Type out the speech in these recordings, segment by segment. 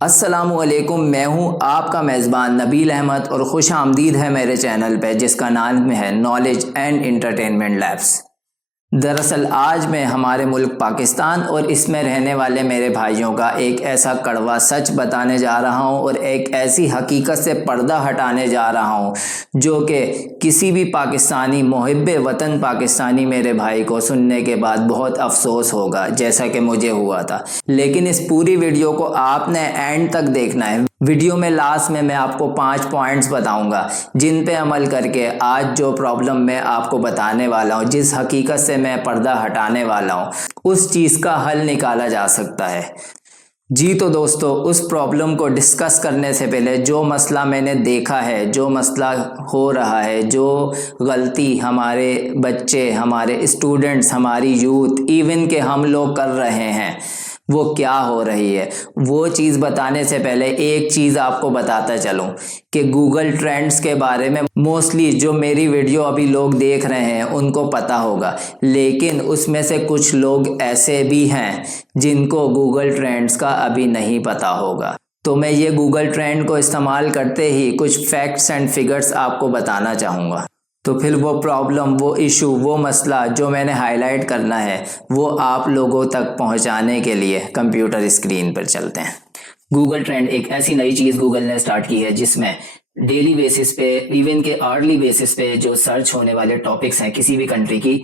अस्सलामुअलैकुम, मैं हूं आपका मेज़बान नबील अहमद और खुश आमदीद है मेरे चैनल पे जिसका नाम है नॉलेज एंड इंटरटेनमेंट लैब्स। दरअसल आज मैं हमारे मुल्क पाकिस्तान और इसमें रहने वाले मेरे भाइयों का एक ऐसा कड़वा सच बताने जा रहा हूं और एक ऐसी हकीकत से पर्दा हटाने जा रहा हूं जो कि किसी भी पाकिस्तानी मुहिब्बे वतन पाकिस्तानी मेरे भाई को सुनने के बाद बहुत अफसोस होगा, जैसा कि मुझे हुआ था। लेकिन इस पूरी वीडियो को आपने एंड तक देखना है। वीडियो में लास्ट में मैं आपको 5 पॉइंट्स बताऊंगा जिन पे अमल करके आज जो प्रॉब्लम मैं आपको बताने वाला हूं, जिस हकीकत से मैं पर्दा हटाने वाला हूं, उस चीज़ का हल निकाला जा सकता है। जी तो दोस्तों, उस प्रॉब्लम को डिस्कस करने से पहले जो मसला मैंने देखा है, जो मसला हो रहा है, जो गलती हमारे बच्चे, हमारे स्टूडेंट्स, हमारी यूथ, इवन के हम लोग कर रहे हैं, वो क्या हो रही है, वो चीज़ बताने से पहले एक चीज़ आपको बताता चलूं कि गूगल ट्रेंड्स के बारे में मोस्टली जो मेरी वीडियो अभी लोग देख रहे हैं उनको पता होगा, लेकिन उसमें से कुछ लोग ऐसे भी हैं जिनको गूगल ट्रेंड्स का अभी नहीं पता होगा। तो मैं ये गूगल ट्रेंड को इस्तेमाल करते ही कुछ फैक्ट्स एंड फिगर्स आपको बताना चाहूँगा। तो फिर वो प्रॉब्लम, वो इशू, वो मसला जो मैंने हाईलाइट करना है वो आप लोगों तक पहुंचाने के लिए कंप्यूटर स्क्रीन पर चलते हैं। गूगल ट्रेंड एक ऐसी नई चीज़ गूगल ने स्टार्ट की है जिसमें डेली बेसिस पे, इवन के आर्ली बेसिस पे जो सर्च होने वाले टॉपिक्स हैं, किसी भी कंट्री की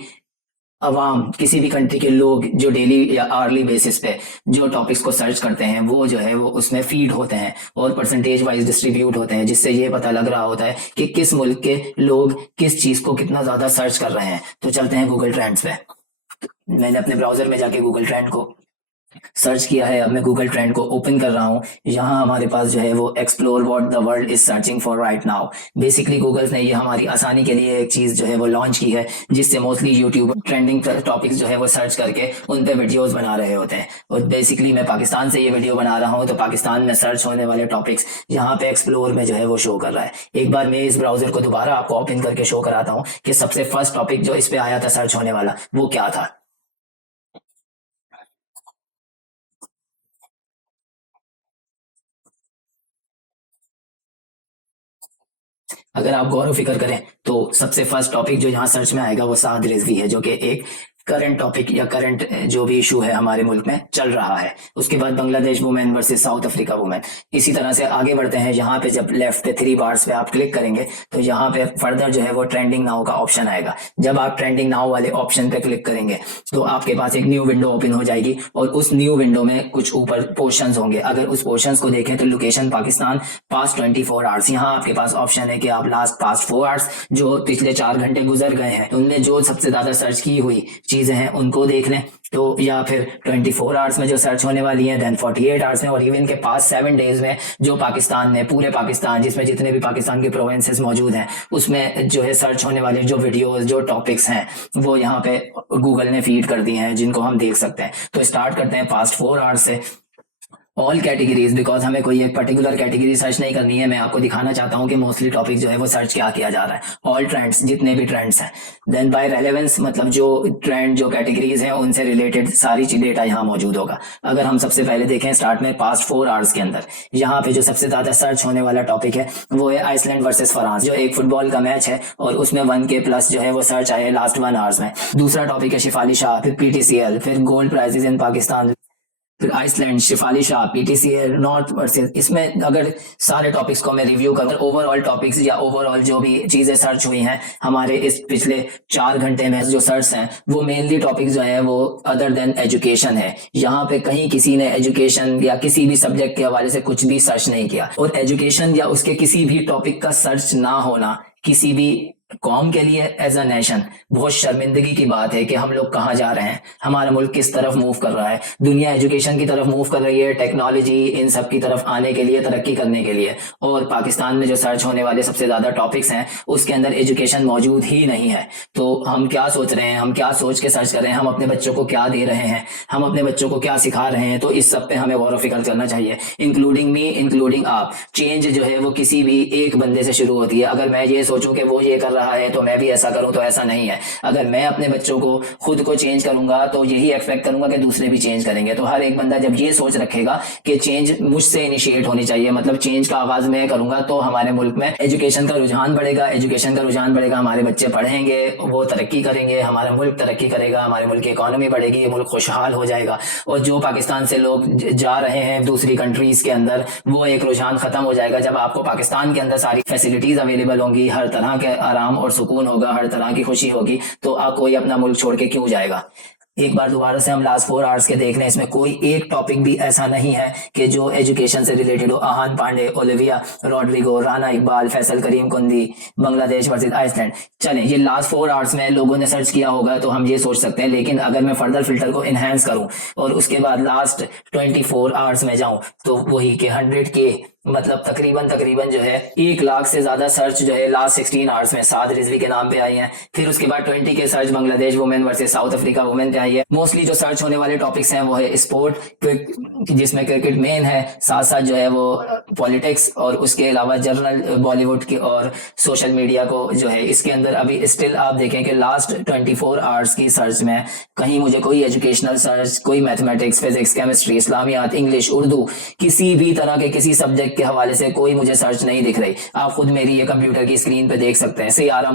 अवाम, किसी भी कंट्री के लोग जो डेली या आर्ली बेसिस पे जो टॉपिक्स को सर्च करते हैं वो जो है वो उसमें फीड होते हैं और परसेंटेज वाइज डिस्ट्रीब्यूट होते हैं, जिससे ये पता लग रहा होता है कि किस मुल्क के लोग किस चीज़ को कितना ज़्यादा सर्च कर रहे हैं। तो चलते हैं गूगल ट्रेंड्स पे। मैंने अपने ब्राउज़र में जाके गूगल ट्रेंड को सर्च किया है। अब मैं गूगल ट्रेंड को ओपन कर रहा हूँ। यहाँ हमारे पास जो है वो explore what the world is searching for right now. Basically Google ने ये हमारी आसानी के लिए एक चीज़ जो है वो लॉन्च की है जिससे मोस्टली यूट्यूब ट्रेंडिंग टॉपिक्स जो है वो सर्च करके उन पे वीडियोस बना रहे होते हैं। और बेसिकली मैं पाकिस्तान से ये वीडियो बना रहा हूँ, तो पाकिस्तान में सर्च होने वाले टॉपिक्स यहाँ पे एक्सप्लोर में जो है वो शो कर रहा है। एक बार मैं इस ब्राउजर को दोबारा आपको ओपन करके शो कराता हूँ कि सबसे फर्स्ट टॉपिक जो इस पे आया था सर्च होने वाला वो क्या था। अगर आप गौर फिक्र करें तो सबसे फर्स्ट टॉपिक जो यहाँ सर्च में आएगा वो साद रिजवी है, जो कि एक करंट टॉपिक या करंट जो भी इशू है हमारे मुल्क में चल रहा है। उसके बाद Bangladesh women versus South Africa women. इसी तरह से आगे बढ़ते हैं। यहाँ पे जब लेफ्ट पे 3 बार्स पे आप क्लिक करेंगे तो यहाँ पे फर्दर जो है वो ट्रेंडिंग नाउ का ऑप्शन आएगा। जब आप ट्रेंडिंग नाउ वाले ऑप्शन पे क्लिक करेंगे तो आपके पास एक न्यू विंडो ओपन हो जाएगी और उस न्यू विंडो में कुछ ऊपर पोर्शन होंगे। अगर उस पोर्शन को देखें तो लोकेशन पाकिस्तान पास्ट 24 आवर्स, यहाँ आपके पास ऑप्शन है कि आप लास्ट पास्ट 4 आवर्स जो पिछले 4 घंटे गुजर गए हैं उनमें जो सबसे ज्यादा सर्च की हुई चीजें हैं उनको देख लें। तो या फिर 24 आवर्स में जो सर्च होने वाली है, देन 48 आवर्स में, और इवन के पास 7 डेज में जो पाकिस्तान ने, पूरे पाकिस्तान जिसमें जितने भी पाकिस्तान के प्रोविंसेस मौजूद हैं उसमें जो है सर्च होने वाले जो वीडियोस, जो टॉपिक्स हैं वो यहाँ पे गूगल ने फीड कर दिए हैं जिनको हम देख सकते हैं। तो स्टार्ट करते हैं पास्ट 4 आवर्स से। ऑल कैटेगरीज, बिकॉज हमें कोई एक पर्टिकुलर कैटेगरी सर्च नहीं करनी है, मैं आपको दिखाना चाहता हूँ कि मोस्टली टॉपिक जो है वो सर्च क्या किया जा रहा है। ऑल ट्रेंड्स, जितने भी ट्रेंड्स हैं। देन बाय रेलेवेंस, मतलब जो ट्रेंड, जो कैटेगरीज हैं उनसे रिलेटेड सारी चीज डेटा यहाँ मौजूद होगा। अगर हम सबसे पहले देखें स्टार्ट में पास्ट 4 आवर्स के अंदर, यहाँ पे जो सबसे ज्यादा सर्च होने वाला टॉपिक है वो है आइसलैंड वर्सेस फ्रांस, जो एक फुटबॉल का मैच है और उसमें 1K+ जो है वो सर्च आए लास्ट 1 आवर्स में। दूसरा टॉपिक है शिफाली शाह, फिर PTCL, फिर गोल्ड प्राइजेस इन पाकिस्तान, फिर Iceland, Shifali Shah, PTCL, north versus. इसमें अगर सारे टॉपिक्स को मैं रिव्यू करूं, ओवरऑल टॉपिक्स या ओवरऑल जो भी चीजें सर्च हुई हैं हमारे इस पिछले 4 घंटे में जो सर्च हैं वो मेनली टॉपिक जो है वो अदर देन एजुकेशन है। यहाँ पे कहीं किसी ने एजुकेशन या किसी भी सब्जेक्ट के हवाले से कुछ भी सर्च नहीं किया। और एजुकेशन या उसके किसी भी टॉपिक का सर्च ना होना किसी भी कौम के लिए एज अ नेशन बहुत शर्मिंदगी की बात है कि हम लोग कहाँ जा रहे हैं, हमारा मुल्क किस तरफ मूव कर रहा है। दुनिया एजुकेशन की तरफ मूव कर रही है, टेक्नोलॉजी इन सब की तरफ आने के लिए, तरक्की करने के लिए, और पाकिस्तान में जो सर्च होने वाले सबसे ज्यादा टॉपिक्स हैं उसके अंदर एजुकेशन मौजूद ही नहीं है। तो हम क्या सोच रहे हैं, हम क्या सोच के सर्च कर रहे हैं, हम अपने बच्चों को क्या दे रहे हैं, हम अपने बच्चों को क्या सिखा रहे हैं। तो इस सब पे हमें गौर फिक्र करना चाहिए, इंक्लूडिंग मी, इंक्लूडिंग आप। चेंज जो है वो किसी भी एक बंदे से शुरू होती है। अगर मैं ये सोचूं कि वो ये कर रहा है तो मैं भी ऐसा करूं, तो ऐसा नहीं है। अगर मैं अपने बच्चों को खुद को चेंज करूंगा तो यही एक्सपेक्ट करूंगा कि दूसरे भी चेंज करेंगे। तो हर एक बंदा जब ये सोच रखेगा कि चेंज मुझसे इनिशिएट होनी चाहिए, मतलब चेंज का आगाज मैं करूंगा, तो हमारे मुल्क में एजुकेशन का रुझान बढ़ेगा। एजुकेशन का रुझान बढ़ेगा, हमारे बच्चे पढ़ेंगे, वो तरक्की करेंगे, हमारा मुल्क तरक्की करेगा, हमारे मुल्क की इकॉनमी बढ़ेगी, ये मुल्क खुशहाल हो जाएगा। और जो पाकिस्तान से लोग जा रहे हैं दूसरी कंट्रीज के अंदर, वो एक रुझान खत्म हो जाएगा। जब आपको पाकिस्तान के अंदर सारी फैसिलिटीज अवेलेबल होंगी, हर तरह के आराम और सुकून होगा, हर तरह की खुशी होगी, तो आप कोई अपना मुल्क छोड़ के क्यों जाएगा। एक बार दोबारा से हम लास्ट 4 आवर्स के देख लें, इसमें कोई एक टॉपिक भी ऐसा नहीं है कि जो एजुकेशन से रिलेटेड हो। आहान पांडे, ओलिविया रॉड्रिगो, राना इकबाल, फैसल करीम कुंदी, बांग्लादेश वर्सेस आइसलैंड। चलें, ये लास्ट 4 आवर्स में लोगों ने सर्च किया होगा तो हम ये सोच सकते हैं, लेकिन अगर मैं फर्दर फिल्टर को इनहेंस करूं और उसके बाद लास्ट 24 आवर्स में जाऊं तो वही के 100 के मतलब तकरीबन जो है 1 लाख से ज्यादा सर्च जो है लास्ट 16 आवर्स में साद रिजवी के नाम पे आई हैं। फिर उसके बाद 20 के search Bangladesh women versus South Africa women पे आई है। मोस्टली जो सर्च होने वाले टॉपिक्स हैं वो है स्पोर्ट, जिसमें क्रिकेट मेन है, साथ साथ जो है वो पॉलिटिक्स, और उसके अलावा जर्नल, बॉलीवुड के और सोशल मीडिया को जो है इसके अंदर अभी स्टिल आप देखें कि लास्ट 24 आवर्स की सर्च में कहीं मुझे कोई एजुकेशनल सर्च, कोई mathematics, physics, chemistry, Islamiyat, English, Urdu, किसी भी तरह के किसी सब्जेक्ट के हवाले से कोई मुझे सर्च नहीं दिख रही। आप खुद मेरी ये कंप्यूटर की स्क्रीन पे देख सकते हैं। Saiyaara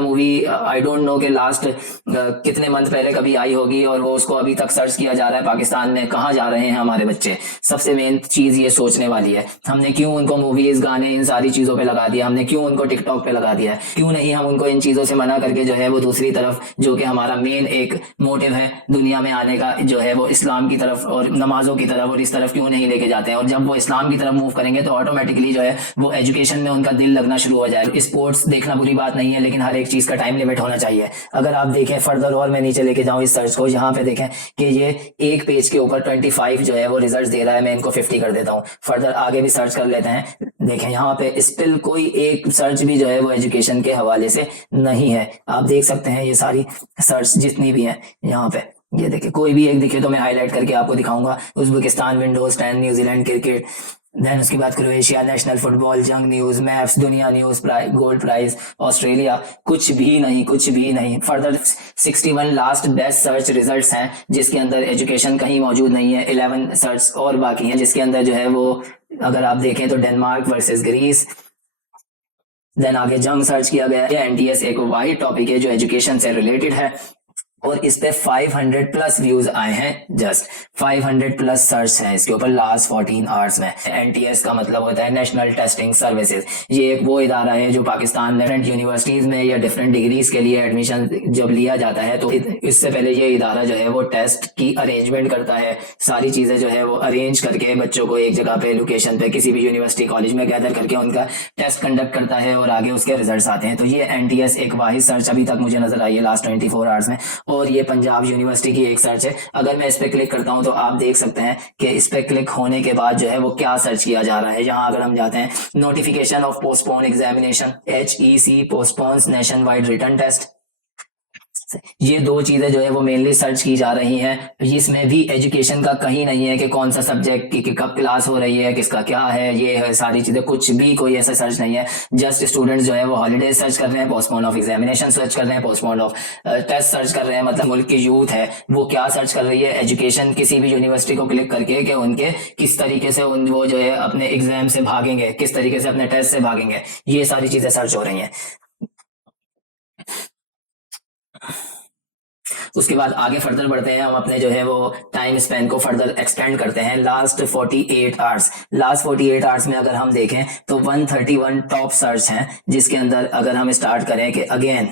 movie I don't no कि लास्ट कितने मंथ पहले कभी आई होगी और वो उसको अभी तक सर्च किया जा रहा है पाकिस्तान में। कहाँ जा रहे हैं हमारे बच्चे? सबसे मेन चीज ये सोचने वाली है, हमने क्यों उनको मूवीज, गाने, इन सारी चीजों पे लगा दिया, हमने क्यों उनको टिकटॉक पे लगा दिया है? क्यों नहीं हम उनको इन चीजों से मना करके जो है वो दूसरी तरफ, जो कि हमारा मेन एक मोटिव है दुनिया में आने का, जो है वो इस्लाम की तरफ और नमाजों की तरफ और इस तरफ क्यों नहीं लेके जाते हैं? और जब वो इस्लाम की तरफ मूव करेंगे तो ऑटोमेटिकली जो है वो एजुकेशन में उनका दिल लगना शुरू हो जाए। स्पोर्ट्स देखना बुरी बात नहीं है, लेकिन हर एक चीज का टाइम लिमिट होना चाहिए। अगर आप देखें फर्दर और मैं नीचे लेके जाऊं इस सर्च को, यहाँ पे देखें कि ये एक पेज के ऊपर 25 जो है वो रिजल्ट दे रहा है। मैं इनको 50 कर देता हूँ, फर्दर आगे भी सर्च कर लेते हैं। देखें यहाँ पे स्टिल कोई एक सर्च भी जो है वो एजुकेशन के हवाले से नहीं है। आप देख सकते हैं ये सारी सर्च जितनी भी हैं यहाँ पे, ये देखिए कोई भी एक दिखे तो मैं हाईलाइट करके आपको दिखाऊंगा। Uzbekistan, Windows 10, New Zealand cricket, then उसके बाद Croatia, national football, Jang news, maps, Dunya news, gold prize, Australia, कुछ भी नहीं। Further 61 last best search results हैं जिसके अंदर एजुकेशन कहीं मौजूद नहीं है। 11 सर्च और बाकी हैं जिसके अंदर जो है वो अगर आप देखें तो डेनमार्क वर्सेस ग्रीस, देन आगे जंग सर्च किया गया है। एनटीएस एक वाहिद टॉपिक है जो एजुकेशन से रिलेटेड है और इस पे 500 प्लस व्यूज आए हैं। जस्ट 500 प्लस सर्च हैं इसके ऊपर लास्ट 14 आवर्स में। एनटीएस का मतलब होता है नेशनल टेस्टिंग सर्विसेज। ये एक वो इदारा है जो पाकिस्तान में डिफरेंट यूनिवर्सिटीज में या डिफरेंट डिग्रीज के लिए एडमिशन जब लिया जाता है तो इससे पहले ये इदारा जो है वो टेस्ट की अरेंजमेंट करता है। सारी चीजें जो है वो अरेंज करके बच्चों को एक जगह पे, लोकेशन पे, किसी भी यूनिवर्सिटी कॉलेज में गैदर करके उनका टेस्ट कंडक्ट करता है और आगे उसके रिजल्ट आते हैं। तो ये एनटीएस एक वाहिद सर्च अभी तक मुझे नजर आई है लास्ट 24 आवर्स में, और ये पंजाब यूनिवर्सिटी की एक सर्च है। अगर मैं इस पे क्लिक करता हूं तो आप देख सकते हैं कि इस पे क्लिक होने के बाद जो है वो क्या सर्च किया जा रहा है। यहाँ अगर हम जाते हैं, notification of postpone examination, HEC postpones nationwide written test, ये दो चीजें जो है वो मेनली सर्च की जा रही हैं। इसमें भी एजुकेशन का कहीं नहीं है कि कौन सा सब्जेक्ट की कब क्लास हो रही है, किसका क्या है, ये है सारी चीजें, कुछ भी कोई ऐसा सर्च नहीं है। जस्ट स्टूडेंट्स जो है वो हॉलीडेज सर्च कर रहे हैं, पोस्टपोन ऑफ एग्जामिनेशन सर्च कर रहे हैं, पोस्टपोन ऑफ टेस्ट सर्च कर रहे हैं। मतलब मुल्क की यूथ है वो क्या सर्च कर रही है, एजुकेशन, किसी भी यूनिवर्सिटी को क्लिक करके कि उनके किस तरीके से वो जो है अपने एग्जाम से भागेंगे, किस तरीके से अपने टेस्ट से भागेंगे, ये सारी चीजें सर्च हो रही हैं। उसके बाद आगे फर्दर बढ़ते हैं, हम अपने जो है वो टाइम स्पेन को फर्दर एक्सटेंड करते हैं। लास्ट 48 आवर्स में अगर हम देखें तो 131 टॉप सर्च हैं, जिसके अंदर अगर हम स्टार्ट करें कि अगेन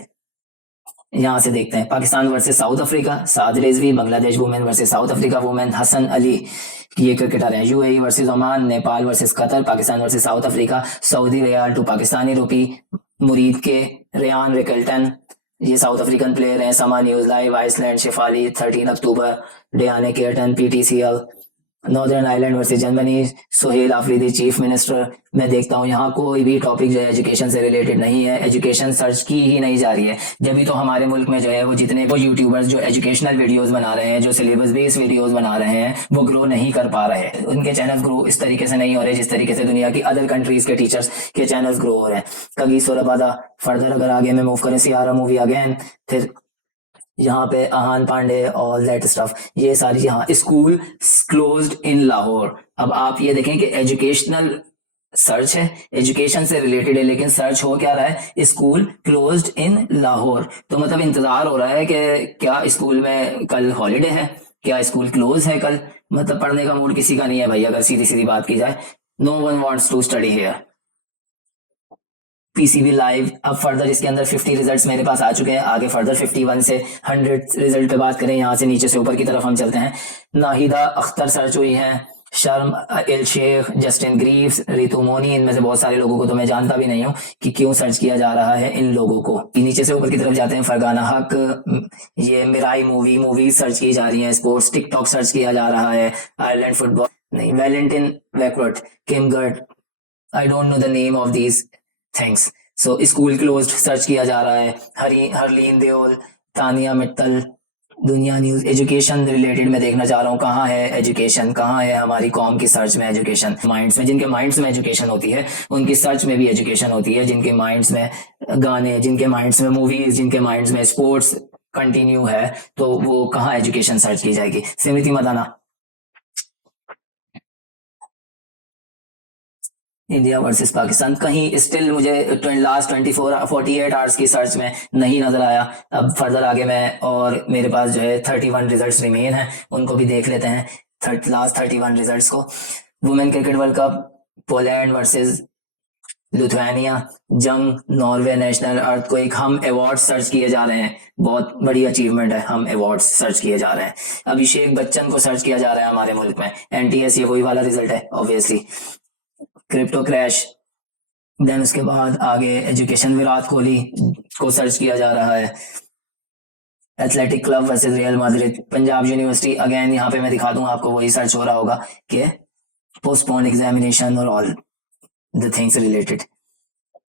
यहां से देखते हैं Pakistan versus South Africa, Saad Rizvi, Bangladesh women versus South Africa women, Hasan Ali ये क्रिकेटर हैं, UAE versus Oman, Nepal versus Qatar, Pakistan versus South Africa, Saudi riyal to Pakistani rupee, Muridke, Ryan Rickelton, ये साउथ अफ्रीकन प्लेयर हैं, Samaa news live, Iceland, Shefali 13 October, Diane Keaton, PTCL, Northern Ireland versus Germany, Sohail Afridi chief minister. मैं देखता हूँ यहाँ कोई भी topic जो है एजुकेशन से रिलेटेड नहीं है, एजुकेशन सर्च की ही नहीं जा रही है। जब भी तो हमारे मुल्क में जो है वो जितने वो यूट्यूबर्स जो एजुकेशनल वीडियोस बना रहे हैं, जो सिलेबस बेस्ड वीडियोस बना रहे हैं, वो ग्रो नहीं कर पा रहे हैं। उनके चैनल ग्रो इस तरीके से नहीं हो रहे जिस तरीके से दुनिया की अदर कंट्रीज के टीचर्स के चैनल ग्रो हो रहे हैं। कगी सोराबादा। फर्दर अगर आगे में मूव करें, सियारा मूवी अगेन, फिर यहाँ पे आहान पांडे ऑल दैट स्टफ, ये सारी। यहाँ स्कूल क्लोज्ड इन लाहौर। अब आप ये देखें कि एजुकेशनल सर्च है, एजुकेशन से रिलेटेड है, लेकिन सर्च हो क्या रहा है, स्कूल क्लोज्ड इन लाहौर। तो मतलब इंतजार हो रहा है कि क्या स्कूल में कल हॉलीडे है, क्या स्कूल क्लोज है कल। मतलब पढ़ने का मूड किसी का नहीं है भाई, अगर सीधी सीधी बात की जाए। No one wants to study here. PCB live. अब फर्दर इसके अंदर 50 रिजल्ट्स मेरे पास आ चुके हैं। आगे फर्दर 51 से 100 रिजल्ट पे बात करें, यहाँ से नीचे से ऊपर की तरफ हम चलते हैं। नाहिदा अख्तर सर्च हुई हैं, Sharm El Sheikh, Justin Greaves, Ritu Moni. इनमें से बहुत सारे लोगों को तो मैं जानता भी नहीं हूँ कि क्यों सर्च किया जा रहा है इन लोगों को। नीचे से ऊपर की तरफ जाते हैं। फरगाना हक, ये मिराई मूवी सर्च की जा रही है। स्पोर्ट्स टिकटॉक सर्च किया जा रहा है। आयरलैंड फुटबॉल नहीं, Valentin Wackert, Kim Gert, I don't know the name of these things. So school closed search किया जा रहा है। हरलीन देओल, तानिया मित्तल, दुनिया न्यूज। एजुकेशन रिलेटेड मैं देखना चाह रहा हूँ, कहाँ है एजुकेशन, कहाँ है हमारी कॉम की सर्च में एजुकेशन। माइंड्स में, जिनके माइंड्स में एजुकेशन होती है उनकी सर्च में भी एजुकेशन होती है। जिनके माइंड्स में गाने, जिनके माइंड्स में मूवीज, जिनके माइंड्स में स्पोर्ट्स कंटिन्यू है, तो वो कहाँ एजुकेशन सर्च की जाएगी। स्मृति मदाना, इंडिया वर्सेस पाकिस्तान, कहीं स्टिल मुझे लास्ट 48 आवर्स की सर्च में नहीं नजर आया। अब फर्दर आगे मैं, और मेरे पास जो है 31 रिजल्ट्स रिमेन हैं, उनको भी देख लेते हैं। लास्ट 31 रिजल्ट्स को। Women cricket world cup, Poland versus Lithuania, जंग, नॉर्वे नेशनल अर्थक्वेक। हम अवार्ड सर्च किए जा रहे हैं, बहुत बड़ी अचीवमेंट है, हम अवार्ड सर्च किए जा रहे हैं। अभिषेक बच्चन को सर्च किया जा रहा है हमारे मुल्क में। एनटीएस, ये वही वाला रिजल्ट है ऑब्वियसली। Crypto crash. देन उसके बाद आगे एजुकेशन, विराट कोहली को सर्च किया जा रहा है। Athletic club versus real Madrid, Punjab university again, यहाँ पे मैं दिखा दूंगा आपको, वही सर्च हो रहा होगा कि पोस्टपोन एग्जामिनेशन और all the things related.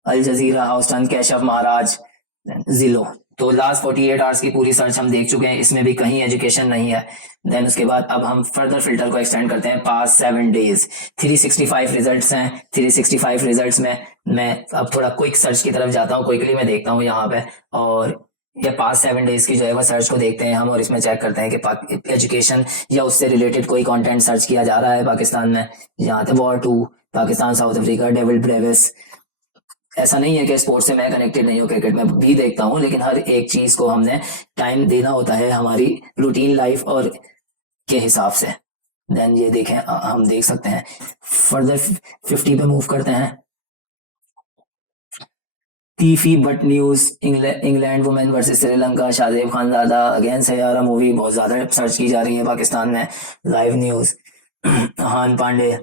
Al Jazeera, Houston, Kashaf Maharaj, जिलो। तो लास्ट 48 आवर्स की पूरी सर्च हम देख चुके हैं, इसमें भी कहीं एजुकेशन नहीं है। देन उसके बाद अब हम फर्दर फिल्टर को एक्सटेंड करते हैं। पास 7 डेज 365 रिजल्ट्स हैं। 365 रिजल्ट्स में मैं अब थोड़ा क्विक सर्च की तरफ जाता हूँ, क्विकली मैं देखता हूँ यहाँ पे, और ये पास 7 डेज की जो है वो सर्च को देखते हैं हम, और इसमें चेक करते हैं कि एजुकेशन या उससे रिलेटेड कोई कंटेंट सर्च किया जा रहा है पाकिस्तान में। यहाँ पे war 2, Pakistan south Africa, David Brevis. ऐसा नहीं है कि स्पोर्ट्स से मैं कनेक्टेड नहीं हूँ, क्रिकेट में भी देखता हूँ, लेकिन हर एक चीज को हमने टाइम देना होता है हमारी रूटीन लाइफ और के हिसाब से। देन ये देखें, हम देख सकते हैं। फर्दर 50 पे मूव करते हैं। टीफी बट news, England women versus Sri Lanka, Shahzeb Khanzada again Saiyaara movie बहुत ज्यादा सर्च की जा रही है पाकिस्तान में। लाइव न्यूज, हान Pandey,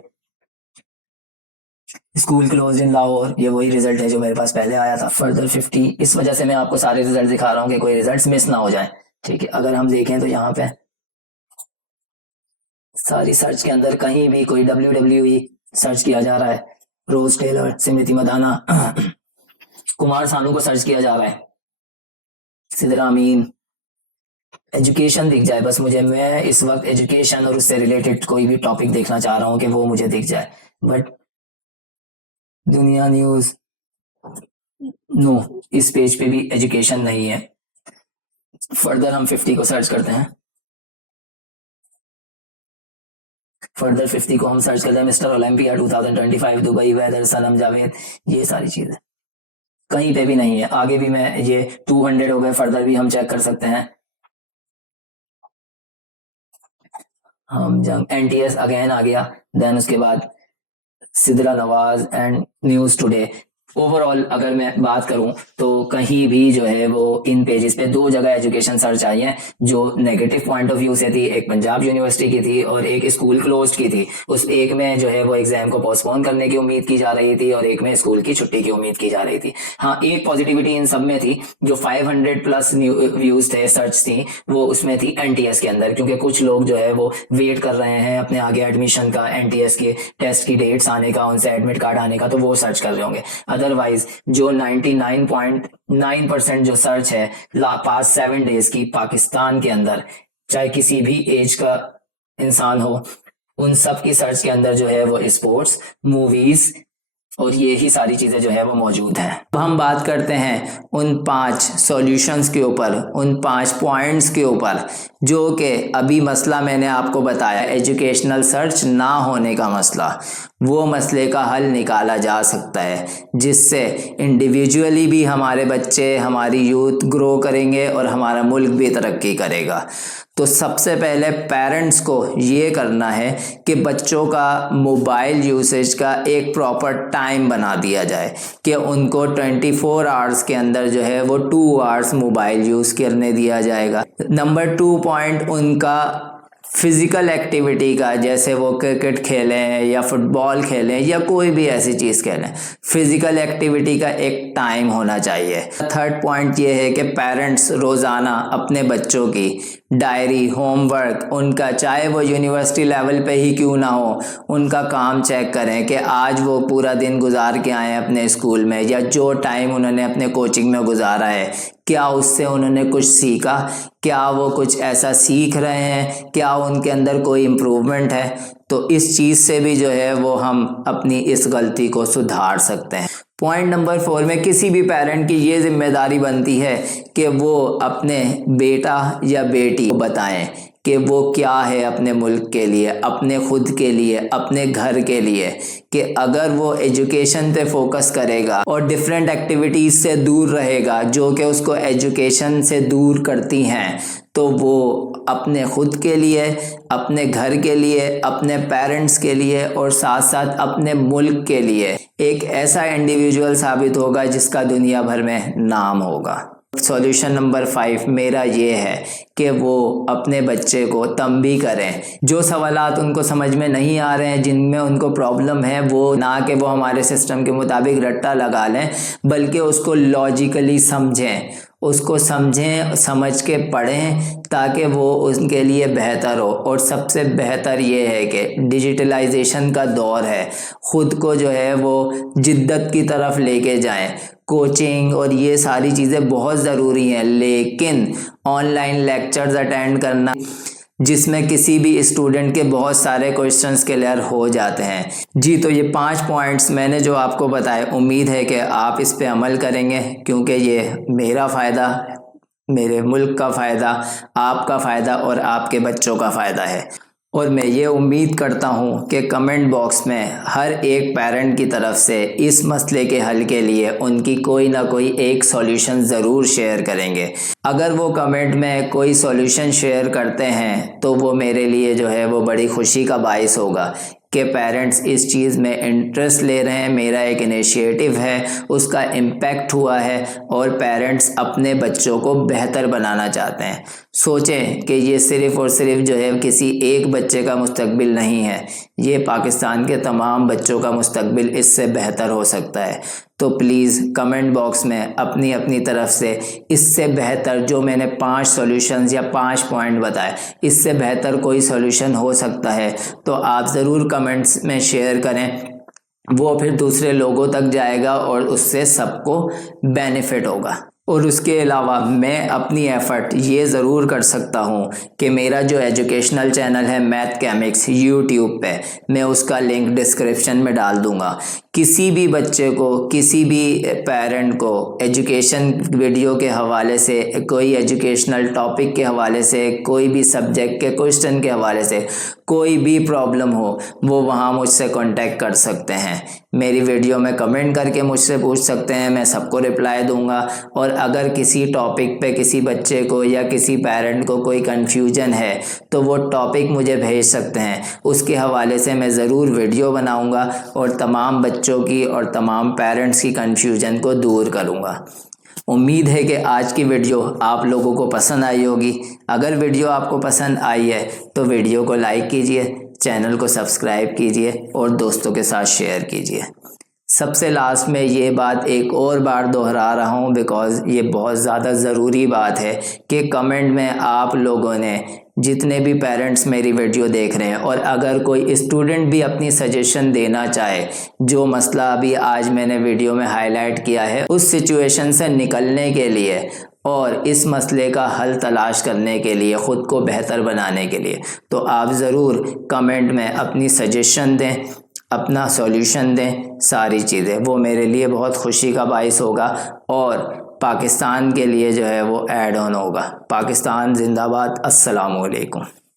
school close in Lahore, ये वही रिजल्ट है जो मेरे पास पहले आया था। फर्दर 50, इस वजह से मैं आपको सारे रिजल्ट दिखा रहा हूँ कि कोई रिजल्ट्स मिस ना हो जाए, ठीक है। अगर हम देखें तो यहाँ पे सारी सर्च के अंदर कहीं भी कोई WWE सर्च किया जा रहा है, रोज टेलर, स्मृति मदाना, कुमार सानू को सर्च किया जा रहा है, सिदरा अमीन। एजुकेशन दिख जाए बस मुझे, मैं इस वक्त एजुकेशन और उससे रिलेटेड कोई भी टॉपिक देखना चाह रहा हूँ कि वो मुझे दिख जाए, बट दुनिया न्यूज, नो, इस पेज पे भी एजुकेशन नहीं है। फर्दर हम 50 को सर्च करते हैं। फर्दर 50 को हम सर्च करते हैं। मिस्टर ओलंपिया 2025, दुबई, वेदर, सनम जावेद, ये सारी चीजें कहीं पे भी नहीं है। आगे भी मैं, ये 200 हो गए, फर्दर भी हम चेक कर सकते हैं। हम जंग, एनटीएस अगेन आ गया। देन उसके बाद Sidra Nawaz and news today, overall अगर मैं बात करूं तो कहीं भी जो है वो इन पेजेस पे 2 जगह एजुकेशन सर्च आई है जो नेगेटिव पॉइंट ऑफ व्यू से थी। एक पंजाब यूनिवर्सिटी की थी और एक स्कूल क्लोज्ड की थी। उस एक में जो है वो एग्जाम को पोस्टपोन करने की उम्मीद की जा रही थी और एक में स्कूल की छुट्टी की उम्मीद की जा रही थी। हाँ, एक पॉजिटिविटी इन सब में थी, जो 500 प्लस व्यूज थे, सर्च थी, वो उसमें थी एनटीएस के अंदर, क्योंकि कुछ लोग जो है वो वेट कर रहे हैं अपने आगे एडमिशन का, एनटीएस के टेस्ट की डेट्स आने का, उनसे एडमिट कार्ड आने का, तो वो सर्च कर रहे होंगे। अदरवाइज जो 99.9% जो सर्च है पास्ट 7 डेज की पाकिस्तान के अंदर, चाहे किसी भी एज का इंसान हो, उन सब की सर्च के अंदर जो है वो स्पोर्ट्स, मूवीज और ये ही सारी चीज़ें जो है वो मौजूद हैं। तो हम बात करते हैं उन 5 सॉल्यूशंस के ऊपर, उन 5 पॉइंट्स के ऊपर, जो कि अभी मसला मैंने आपको बताया, एजुकेशनल सर्च ना होने का मसला, वो मसले का हल निकाला जा सकता है, जिससे इंडिविजुअली भी हमारे बच्चे, हमारी यूथ ग्रो करेंगे और हमारा मुल्क भी तरक्की करेगा। तो सबसे पहले पेरेंट्स को ये करना है कि बच्चों का मोबाइल यूसेज का एक प्रॉपर टाइम बना दिया जाए कि उनको 24 आवर्स के अंदर जो है वो 2 आवर्स मोबाइल यूज़ करने दिया जाएगा। नंबर 2 पॉइंट, उनका फिज़िकल एक्टिविटी का, जैसे वो क्रिकेट खेलें या फुटबॉल खेलें या कोई भी ऐसी चीज़ खेलें, फिज़िकल एक्टिविटी का एक टाइम होना चाहिए। थर्ड पॉइंट ये है कि पेरेंट्स रोज़ाना अपने बच्चों की डायरी, होमवर्क, उनका चाहे वो यूनिवर्सिटी लेवल पे ही क्यों ना हो, उनका काम चेक करें कि आज वो पूरा दिन गुजार के आए अपने स्कूल में, या जो टाइम उन्होंने अपने कोचिंग में गुजारा है, क्या उससे उन्होंने कुछ सीखा, क्या वो कुछ ऐसा सीख रहे हैं, क्या उनके अंदर कोई इम्प्रूवमेंट है। तो इस चीज़ से भी जो है वो हम अपनी इस गलती को सुधार सकते हैं। पॉइंट नंबर 4 में किसी भी पेरेंट की ये जिम्मेदारी बनती है कि वो अपने बेटा या बेटी को बताएं कि वो क्या है अपने मुल्क के लिए, अपने खुद के लिए, अपने घर के लिए, कि अगर वो एजुकेशन पे फोकस करेगा और डिफरेंट एक्टिविटीज़ से दूर रहेगा जो कि उसको एजुकेशन से दूर करती हैं, तो वो अपने खुद के लिए, अपने घर के लिए, अपने पेरेंट्स के लिए और साथ साथ अपने मुल्क के लिए एक ऐसा इंडिविजुअल साबित होगा जिसका दुनिया भर में नाम होगा। सॉल्यूशन नंबर 5 मेरा ये है कि वो अपने बच्चे को तंबीह करें। जो सवालात उनको समझ में नहीं आ रहे हैं, जिनमें उनको प्रॉब्लम है, वो ना कि वो हमारे सिस्टम के मुताबिक रट्टा लगा लें, बल्कि उसको लॉजिकली समझें, उसको समझें, समझ के पढ़ें, ताकि वो उनके लिए बेहतर हो। और सबसे बेहतर ये है कि डिजिटलाइजेशन का दौर है, ख़ुद को जो है वो जिद्दत की तरफ लेके जाएं। कोचिंग और ये सारी चीज़ें बहुत ज़रूरी हैं, लेकिन ऑनलाइन लेक्चर्स अटेंड करना जिसमें किसी भी स्टूडेंट के बहुत सारे क्वेश्चंस क्लियर हो जाते हैं। जी, तो ये 5 पॉइंट्स मैंने जो आपको बताए, उम्मीद है कि आप इस पे अमल करेंगे, क्योंकि ये मेरा फ़ायदा, मेरे मुल्क का फ़ायदा, आपका फ़ायदा और आपके बच्चों का फ़ायदा है। और मैं ये उम्मीद करता हूँ कि कमेंट बॉक्स में हर एक पेरेंट की तरफ से इस मसले के हल के लिए उनकी कोई ना कोई एक सॉल्यूशन ज़रूर शेयर करेंगे। अगर वो कमेंट में कोई सॉल्यूशन शेयर करते हैं तो वो मेरे लिए जो है वो बड़ी खुशी का बाइस होगा कि पेरेंट्स इस चीज़ में इंटरेस्ट ले रहे हैं, मेरा एक इनिशिएटिव है, उसका इम्पैक्ट हुआ है और पेरेंट्स अपने बच्चों को बेहतर बनाना चाहते हैं। सोचें कि ये सिर्फ़ और सिर्फ जो है किसी एक बच्चे का मुस्तकबिल नहीं है, ये पाकिस्तान के तमाम बच्चों का मुस्तकबिल इससे बेहतर हो सकता है। तो प्लीज़ कमेंट बॉक्स में अपनी अपनी तरफ से इससे बेहतर, जो मैंने 5 सॉल्यूशंस या 5 पॉइंट बताए, इससे बेहतर कोई सॉल्यूशन हो सकता है तो आप ज़रूर कमेंट्स में शेयर करें। वो फिर दूसरे लोगों तक जाएगा और उससे सबको बेनिफिट होगा। और उसके अलावा मैं अपनी एफ़र्ट ये ज़रूर कर सकता हूँ कि मेरा जो एजुकेशनल चैनल है मैथ केमिक्स यूट्यूब पे, मैं उसका लिंक डिस्क्रिप्शन में डाल दूँगा। किसी भी बच्चे को, किसी भी पेरेंट को एजुकेशन वीडियो के हवाले से, कोई एजुकेशनल टॉपिक के हवाले से, कोई भी सब्जेक्ट के क्वेश्चन के हवाले से कोई भी प्रॉब्लम हो, वो वहाँ मुझसे कांटेक्ट कर सकते हैं। मेरी वीडियो में कमेंट करके मुझसे पूछ सकते हैं, मैं सबको रिप्लाई दूंगा। और अगर किसी टॉपिक पे किसी बच्चे को या किसी पेरेंट को कोई कन्फ्यूजन है तो वो टॉपिक मुझे भेज सकते हैं। उसके हवाले से मैं ज़रूर वीडियो बनाऊंगा और तमाम बच्चों की और तमाम पेरेंट्स की कन्फ्यूजन को दूर करूंगा। उम्मीद है कि आज की वीडियो आप लोगों को पसंद आई होगी। अगर वीडियो आपको पसंद आई है तो वीडियो को लाइक कीजिए, चैनल को सब्सक्राइब कीजिए और दोस्तों के साथ शेयर कीजिए। सबसे लास्ट में ये बात एक और बार दोहरा रहा हूँ बिकॉज़ ये बहुत ज़्यादा ज़रूरी बात है कि कमेंट में आप लोगों ने, जितने भी पेरेंट्स मेरी वीडियो देख रहे हैं और अगर कोई स्टूडेंट भी अपनी सजेशन देना चाहे, जो मसला अभी आज मैंने वीडियो में हाईलाइट किया है उस सिचुएशन से निकलने के लिए और इस मसले का हल तलाश करने के लिए, ख़ुद को बेहतर बनाने के लिए, तो आप ज़रूर कमेंट में अपनी सजेशन दें, अपना सॉल्यूशन दें। सारी चीज़ें वो मेरे लिए बहुत खुशी का बाइस होगा और पाकिस्तान के लिए जो है वो ऐड ऑन होगा। पाकिस्तान जिंदाबाद। अस्सलामु अलैकुम।